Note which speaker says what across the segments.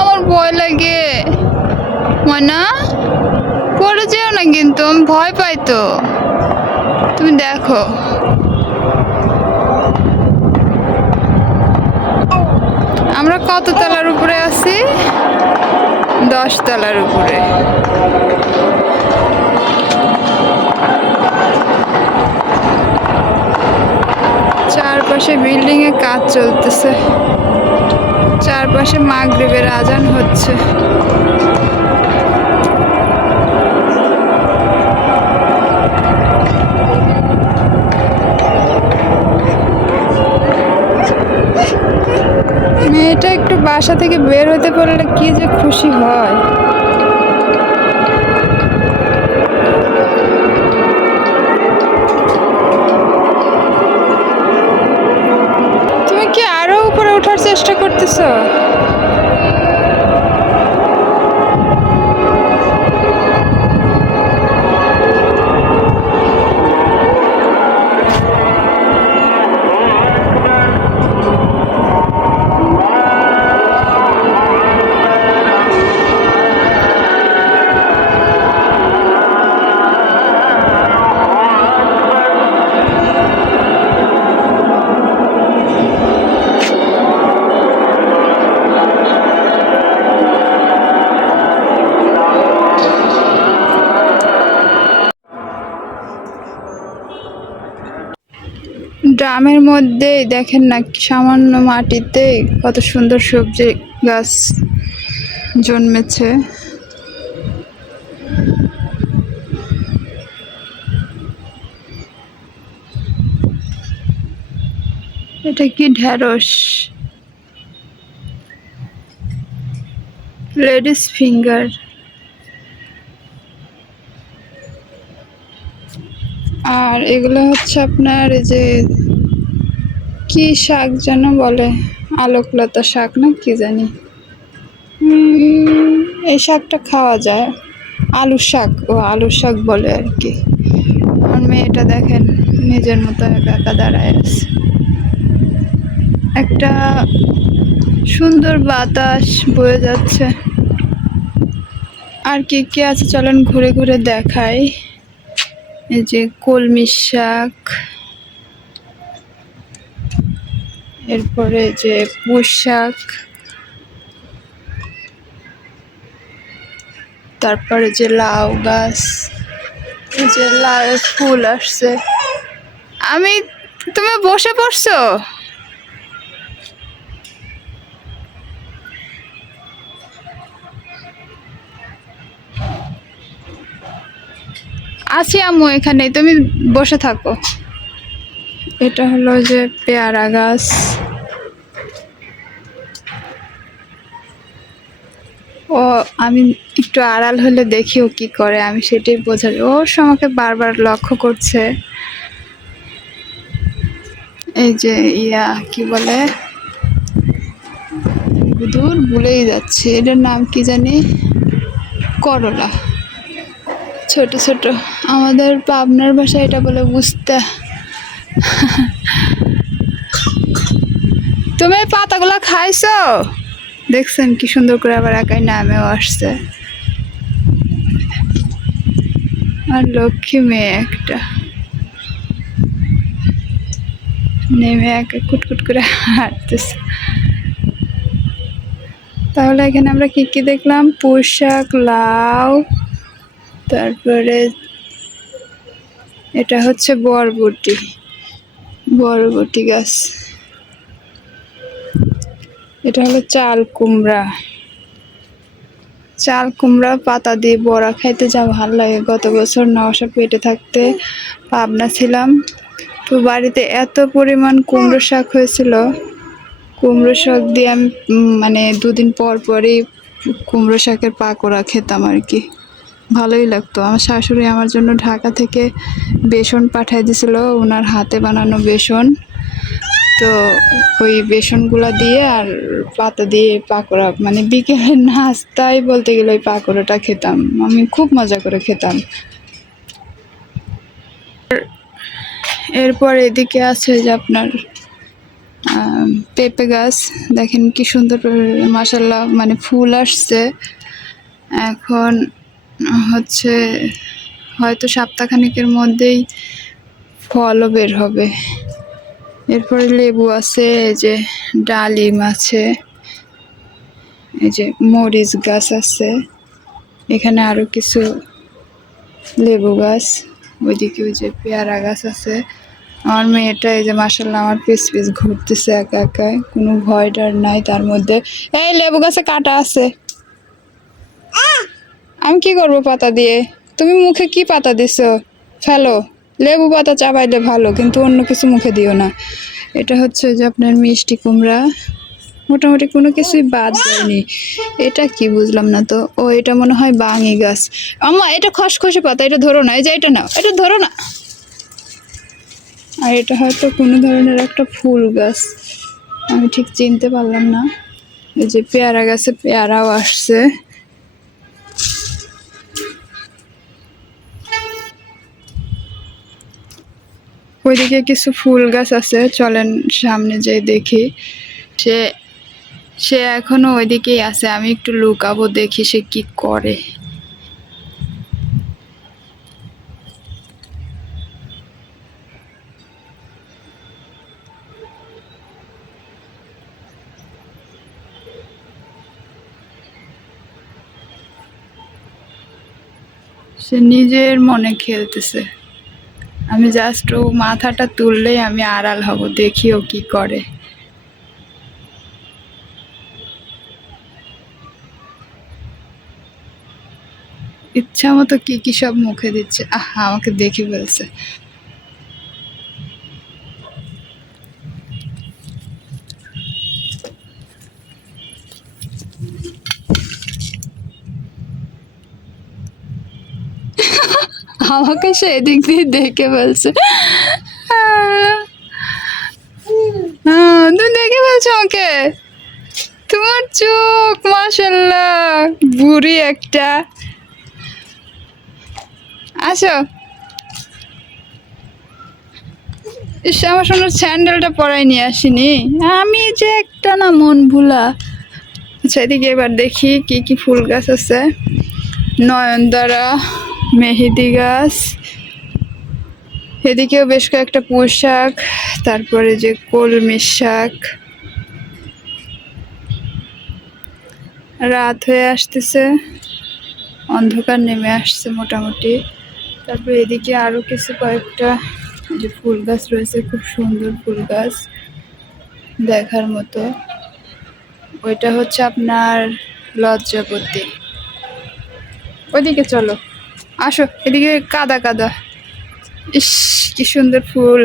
Speaker 1: আমার ভয় লাগে। ময়না, পড়ে যেও না কিন্তু, আমি ভয় পাই তো। তুমি দেখো। আমরা কত তলার উপরে আছি? দশ তলার উপরে। চারপাশে বিল্ডিং এ কাজ চলতেছে। চারপাশে মাগরীবের আজান হচ্ছে। মেয়েটা একটু বাসা থেকে বের হতে পারলে কি যে খুশি হয়। চেষ্টা করতেছো? ড্রামের মধ্যে দেখেন না, সামান্য মাটিতে কত সুন্দর সবজি গাছ জন্মেছে। এটা কি ঢ্যাঁড়স লেডিস ফিঙ্গার। আর এগুলো হচ্ছে আপনার যে কি শাক যেন বলে? আলোকলতা শাক না, কি জানি। এই শাকটা খাওয়া যায়। আলু শাক, ও আলু শাক বলে আর কি। আমার মেয়েটা দেখেন, নিজের মতো একা একা দাঁড়ায় আছে। একটা সুন্দর বাতাস বয়ে যাচ্ছে। আর কি কি আছে চলেন ঘুরে ঘুরে দেখাই। এই যে কলমি শাক। এরপরে যে পুঁই শাক তারপরে যে লাউ গাছ যে লাউ ফুল আসছে। আমি, তুমি বসে পড়ছো? আছি আম্মু এখানে তুমি বসে থাকো। এটা হলো যে পেয়ারা গাছ। ও, আমি একটু আড়াল হলে দেখি ও কি করে, আমি সেটাই বোঝাই। ও আমাকে বারবার লক্ষ্য করছে। এই যে ইয়া, কি বলে? দূর ভুলেই যাচ্ছে। এটার নাম কি জানি? করলা। ছোট ছোট। আমাদের পাবনার ভাষায় এটা বলে বুঝতে। তুমি পাতাগুলো খাইছো? দেখছেন কি সুন্দর করে আবার একাই নামেও আসছে। আর লক্ষ্মী মেয়ে একটা। নেমে একে কুটকুট করে হাঁটতেছে। তাহলে এখানে আমরা কি কি দেখলাম? পোশাক লাউ, তারপরে এটা হচ্ছে বরবটি। বরবটি গাছ। এটা হলো চাল কুমড়া। চাল কুমড়া পাতা দিয়ে বড়া খাইতে যা ভালো লাগে। গত বছর নওশা পেটে থাকতে পাবনা ছিলাম। তো বাড়িতে এত পরিমাণ কুমড়ো শাক হয়েছিল। কুমড়ো শাক দিয়ে আমি মানে দুদিন পর পরই কুমড়ো শাকের পাকোড়া খেতাম আর কি। ভালোই লাগতো। আমার শাশুড়ি আমার জন্য ঢাকা থেকে বেসন পাঠিয়ে দিছিল। ওনার হাতে বানানো বেসন। তো ওই বেসনগুলা দিয়ে আর পাতা দিয়ে পাকোড়া মানে বিকেলের নাস্তাই বলতে গেলে ওই পাকোড়াটা খেতাম। আমি খুব মজা করে খেতাম। এরপর এদিকে আছে যে আপনার পেঁপে গাছ। দেখেন কি সুন্দর মাসাল্লাহ মানে ফুল আসছে। এখন হচ্ছে হয়তো সপ্তাহখানেকের মধ্যেই ফলও বের হবে। এরপরে লেবু আছে, এই যে ডালিম আছে, এই যে মরিচ গাছ আছে, এখানে আরও কিছু লেবু গাছ, ওইদিকে ওই যে পেয়ারা গাছ আছে। আমার মেয়েটা এই যে মাসাল্লাহ আমার পিস পিস ঘুরতেছে একা একাই, কোনো ভয় ডর নাই তার মধ্যে। এই লেবু গাছে কাটা আছে। আমি কি করব পাতা দিয়ে? তুমি মুখে কি পাতা দিছো? ফেলো। লেবু পাতা চাবাইলে ভালো, কিন্তু অন্য কিছু মুখে দিও না। এটা হচ্ছে যে আপনার মিষ্টি কুমড়া। মোটামুটি কোনো কিছুই বাদ যায়নি। এটা কি বুঝলাম না তো। ও, এটা মনে হয় বাঙি গাছ। আম্মা, এটা খসখসে পাতা, এটা ধরো না। এই যে এটা নাও, এটা ধরো না। আর এটা হয়তো কোনো ধরনের একটা ফুল গাছ। আমি ঠিক চিনতে পারলাম না। এই যে পেয়ারা গাছে পেয়ারাও আসছে। ওইদিকে কিছু ফুল গাছ আছে, চলেন সামনে যে দেখি। সে সে এখনও ওইদিকেই আছে, আমি একটু লুকাবো, দেখি সে কি করে। সে নিজের মনে খেলতেছে। আমি জাস্ট ও মাথাটা তুললেই আমি আড়াল হব, দেখি ও কি করে। ইচ্ছা মতো কি কি সব মুখে দিচ্ছে? আহ, আমাকে দেখে ফেলছে। আমাকে সেদিক দিয়ে দেখে ফেলছে। হ্যাঁ, তুমি দেখে ফেলছো আমাকে তোমার চোখ মাশাল্লাহ বুড়ি একটা। আসো। আমার সঙ্গে স্যান্ডেলটা পরাই নিয়ে আসিনি। আমি যে একটা না মন ভুলা। আচ্ছা এদিকে এবার দেখি কি কি ফুল গাছ আছে। নয়নতারা। মেহেদি গাছ। এদিকেও বেশ কয়েকটা পুঁই শাক তারপরে যে কলমি শাক। রাত হয়ে আসতেছে, অন্ধকার নেমে আসছে মোটামুটি। তারপরে এদিকে আরও কিছু কয়েকটা যে ফুল গাছ রয়েছে, খুব সুন্দর ফুল গাছ দেখার মতো। ওইটা হচ্ছে আপনার লজ্জাপতি ওইদিকে চলো। আসো, এদিকে কাদা কাদা। ইস, কি সুন্দর ফুল।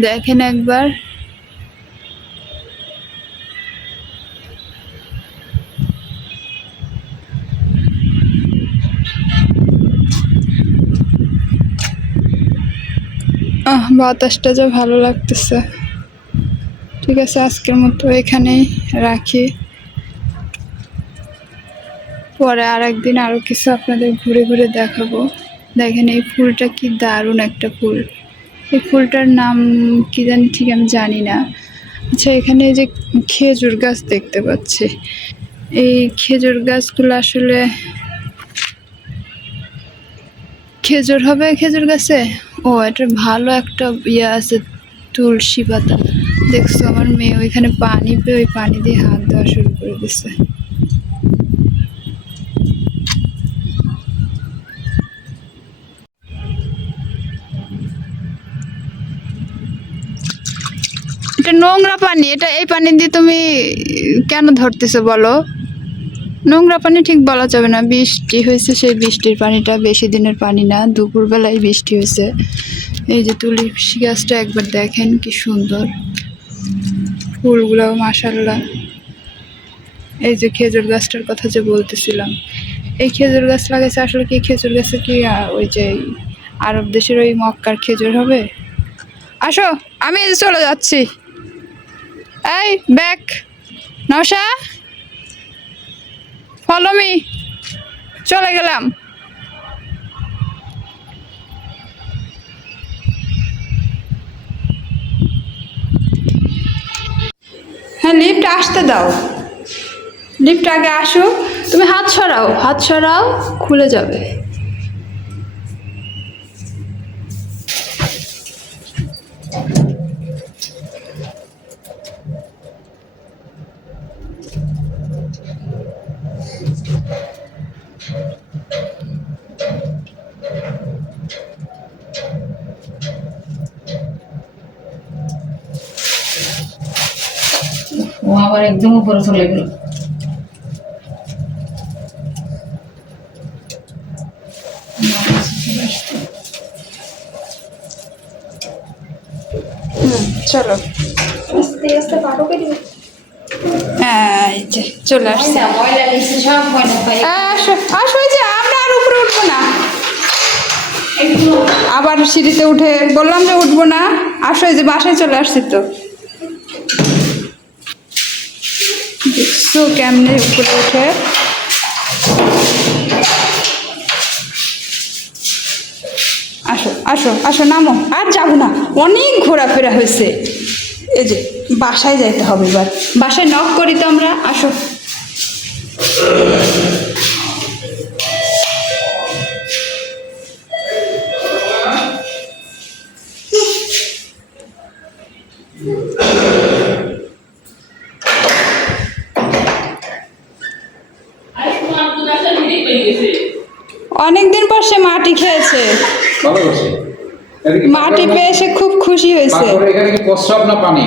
Speaker 1: দেখেন একবার। আহ, বাতাসটা যা ভালো লাগতেছে। ঠিক আছে, আজকের মতো এখানেই রাখি। পরে আর একদিন আরও কিছু আপনাদের ঘুরে ঘুরে দেখাবো। দেখেন এই ফুলটা কি দারুণ একটা ফুল। এই ফুলটার নাম কি জানি ঠিক আমি জানি না। আচ্ছা এখানে যে খেজুর গাছ দেখতে পাচ্ছি। এই খেজুর গাছগুলো আসলে খেজুর হবে খেজুর গাছে? ও এটা ভালো একটা ইয়ে আছে, তুলসী পাতা। দেখছ, আমার মেয়ে ওইখানে পানি পেয়ে ওই পানি দিয়ে হাত দেওয়া শুরু করে দিছে। এটা নোংরা পানি, এটা এই পানি দিয়ে তুমি কেন ধরতেছো বলো? নোংরা পানি ঠিক বলা যাবে না। বৃষ্টি হয়েছে, সেই বৃষ্টির পানিটা বেশি দিনের পানি না, দুপুরবেলায় বৃষ্টি হয়েছে। এই যে তুলসী গাছটা একবার দেখেন কি সুন্দর। ফুলগুলো মাসাল্লাহ এই যে খেজুর গাছটার কথা যে বলতেছিলাম। এই খেজুর গাছ লাগাইছে আসলে কি খেজুর গাছে কি ওই যে আরব দেশের ওই মক্কার খেজুর হবে? আসো, আমি চলে যাচ্ছি। এই ব্যাক নশা ফলো মি চলে গেলাম। হ্যাঁ লিফট আসতে দাও। লিফট আগে আসো। তুমি হাত সরাও। হাত সরাও, খুলে যাবে।
Speaker 2: আবার একদম উপরে চলে গেল।
Speaker 1: চলো।
Speaker 3: আস্তে আস্তে পারো কেটে
Speaker 1: হ্যাঁ এই যে চলে আসছে। আসো এই যে আমরা আর উপরে উঠবো না। আবার সিঁড়িতে উঠে বললাম যে উঠবো না। আসো এই যে বাসায় চলে আসছি তো। দেখছ কেমনে উপরে উঠে আসো আসো আসো, নামো। আর যাব না। অনেক ঘোরাফেরা হয়েছে। এই যে, বাসায় যাইতে হবে এবার। বাসায় নক করি তো আমরা। আসো। অনেকদিন পর সে মাটি খেয়েছে। মাটি পেয়ে সে খুব খুশি হয়েছে।
Speaker 4: তারপরে এখানে কি প্রস্রাব না পানি?